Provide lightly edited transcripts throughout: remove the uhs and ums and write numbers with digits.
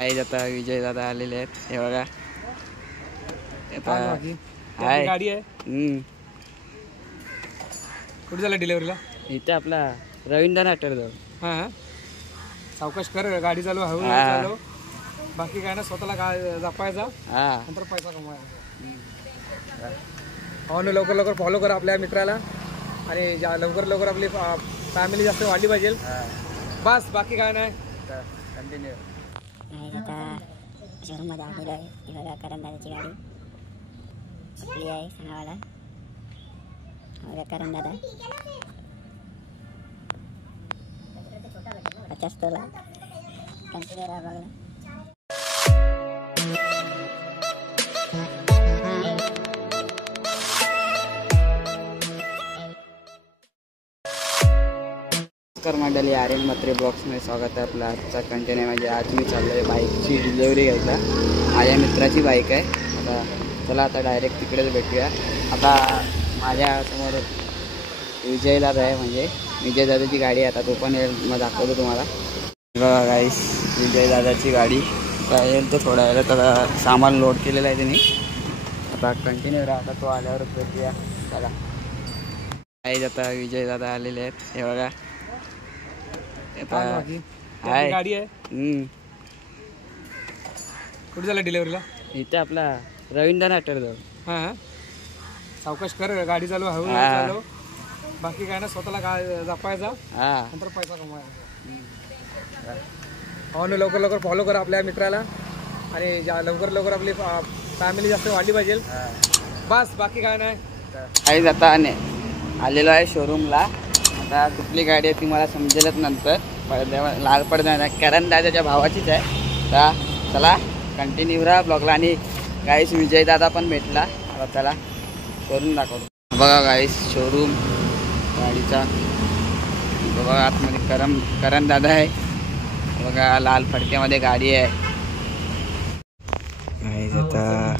काही आता विजय दादा आलेले आहेत. हे बघा हाय गाडी आहे. कुठे झाला डिलिव्हरीला? इथे आपला रवींद्र नाट्य जवळ. हां सावकाश कर, गाडी चालू हळू चालू. बाकी काय ना, स्वतःला जपायचा नंतर पैसा कमवायचा. हो ना, लवकर लवकर फॉलो करा आपल्या मित्राला आणि लवकर लवकर आपली फॅमिली जास्त वाढली पाहिजे. बस बाकी काय नाही. कंटिन्यू. आता शोरूम मध्ये आलेलो आहे. ही बघा करण दादाची गाडी कुठली आहे सांगावाला. बघा करण दादा 50 तोला. कंटिन्यू राहा बघा. नमस्कार मंडळी, आर्यन म्हात्रे ब्लॉग्समध्ये स्वागत आहे आपलं. आजचा कंटेंट आहे म्हणजे आज मी चाललो आहे बाईकची डिलिव्हरी घ्यायला. माझ्या मित्राची बाईक आहे. आता चला आता डायरेक्ट तिकडेच भेटूया. आता माझ्यासमोर विजय दादा आहे, म्हणजे विजय दादाची गाडी आहे. आता तो पण मग दाखवतो तुम्हाला. बघा गाईस, विजय दादाची गाडी काय येईल तर थोड्या वेळात आता सामान लोड केलेलं आहे त्यांनी. आता कंटिन्यू राहा. आता तो आल्यावरच भेटूया. चला काही आता विजय दादा आलेले आहेत. हे बघा हाय गाडी आहे. कुठे झाला डिलिव्हरीला? इथे आपला रवींद्र नाट्य जवळ. हां सावकाश कर, गाडी चालू हळू चालू. बाकी काय ना, स्वतःला जपायचा नंतर पैसा कमवायचा. हो ना, लवकर लवकर फॉलो करा आपल्या मित्राला आणि लवकर लवकर आपली फॅमिली जास्त वाढली पाहिजे. बस बाकी काय नाही. काही आता आलेलो आहे शोरूमला. आता कुठली गाडी आहे ती मला समजेलच नंतर. लाल पडदा करण दादाच्या भावाचीच आहे. तर चला कंटिन्यू राहा ब्लॉगला. आणि गाईस विजय दादा पण भेटला. आता त्याला करून दाखवतो. बघा गाईस शोरूम गाडीचा. बघा आतमध्ये करण दादा आहे. बघा लाल फडक्यामध्ये गाडी आहे. गाईस आता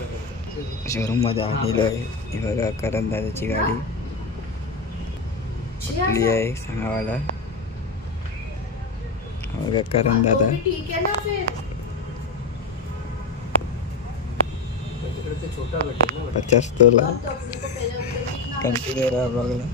शोरूममध्ये आलेलो आहे. ही बघा करण दादाची गाडी कुठली आहे सांगावाला. बघा करण दादा. छोटा भेटेल ना. 50 तोला. कंटिन्यू राहा बघला.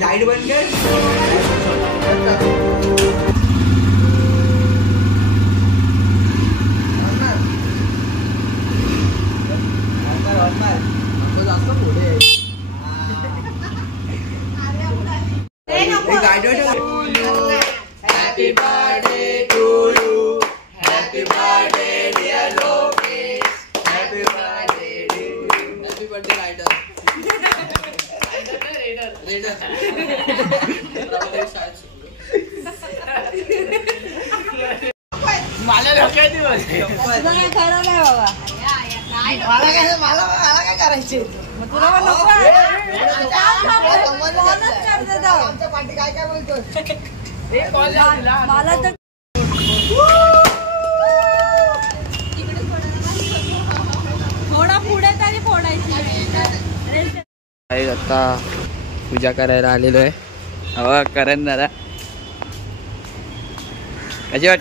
लाइट बंद कर. Happy birthday to you. Happy birthday dear Lokesh. Happy birthday to you. Happy birthday Rider. मला काय करायचे काय बोलतो मला तर थोडा पुढे तरी फोडायची. आता पूजा करायला आलेलो आहे. हो करण दादा कशी वाट?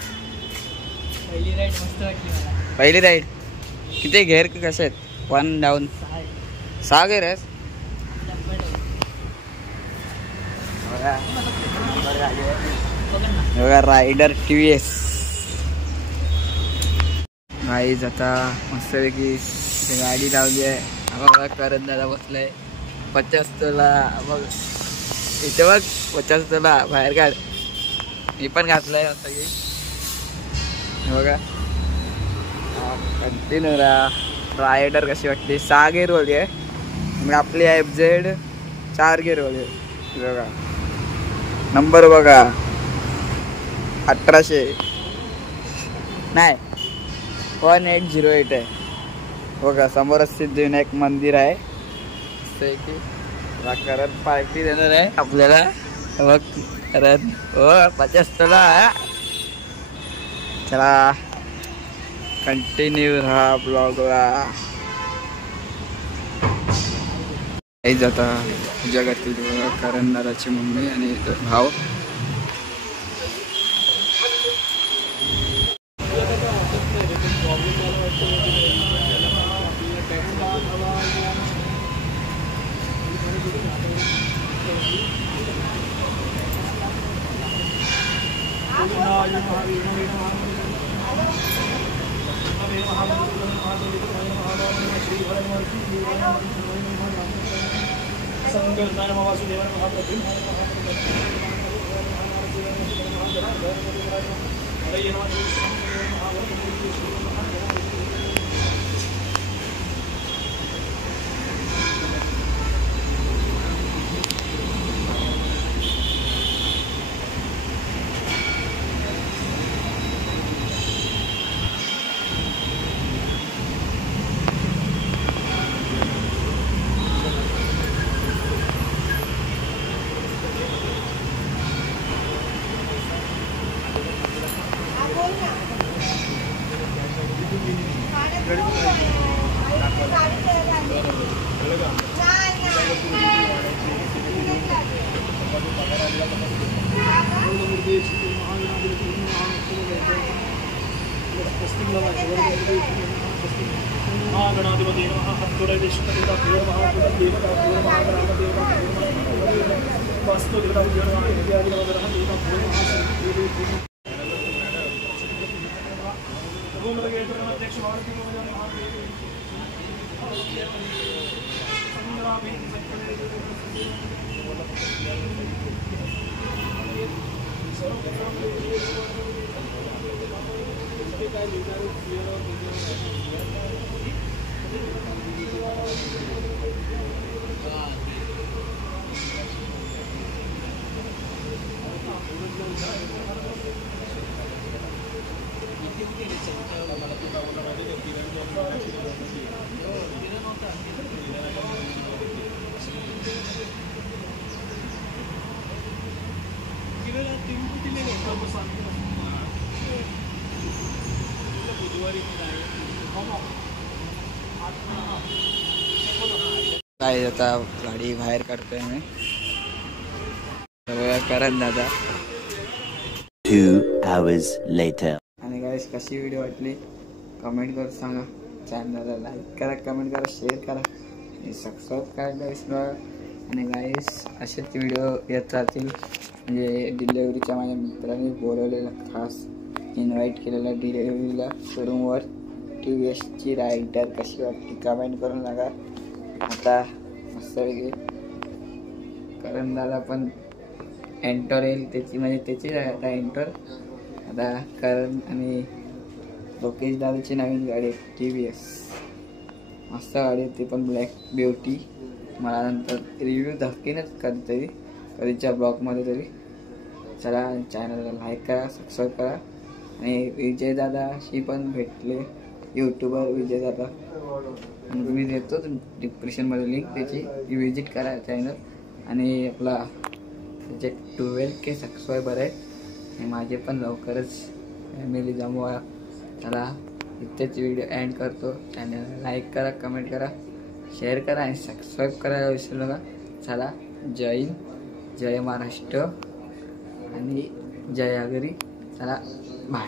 पहिली राईड मस्त वाटली मला. पहिली राईड किती घेर कसे आहेत? 1 डाऊन 6 घेर आहेत. बघा रायडर TVS. गाईज आता मस्तपैकी गाडी लावली आहे. बघा करण दादा बसलाय. 50 तोला. बघ इथे बघ 50 तोला बाहेर काढ. मी पण घातलाय आता की बघा. कंटिन्यू रायडर कशी वाटली? 6 गेअर होती आहे. मग आपली FZ 4 गिअर वगैरे बघा, नंबर बघा 1800 नाही 1808 आहे बघा. समोरच सिद्धिविनायक मंदिर आहे. की करत पार्टी देणार आहे आपल्याला बघ करत. हो 50ला. चला कंटिन्यू राहा ब्लॉगला. जाता जगातील करंदाराची मम्मी आणि भाव. काय आता गाडी बाहेर काढतोय मी करत दादा. 2 hours later. आणि गाईस कशी व्हिडिओ वाटली कमेंट करून सांगा. चॅनलला लाईक करा, कमेंट करा, शेअर करा आणि सबस्क्राईब करायला विसरू नका. आणि गाईस असेच व्हिडिओ येत राहतील. म्हणजे डिलेवरीच्या माझ्या मित्रांनी बोलवलेला खास इन्व्हाइट केलेला डिलेवरीला शोरूमवर TVSची रायडर कशी वाटली कमेंट करून सांगा. आता मस्त वेगळे कारण दादा पण एंटर येईल त्याची, म्हणजे त्याची आता एंटर आता करण आणि लोकेश दादाची नवीन गाडी TVS मस्त गाडी आहे. ती पण ब्लॅक ब्युटी. मला नंतर रिव्ह्यू दाखवीनच कधीतरी कधीच्या ब्लॉगमध्ये तरी. चला चॅनलला लाईक करा, सबस्क्राईब करा. आणि विजय दादाशी पण भेटले यूट्यूबर विजय दादा. मी देतो डिस्क्रिप्शनमध्ये लिंक, त्याची विजिट करा चॅनल. आणि आपला त्याचे 12K सबस्क्रायबर आहे आणि माझे पण लवकरच फॅमिली जमवा. चला इथेच व्हिडिओ एंड करतो. चॅनलला लाईक करा, कमेंट करा, शेअर करा आणि सबस्क्राईब करायला विसरू नका. चला जय हिंद, जय महाराष्ट्र आणि जय आगरी. चला बाय.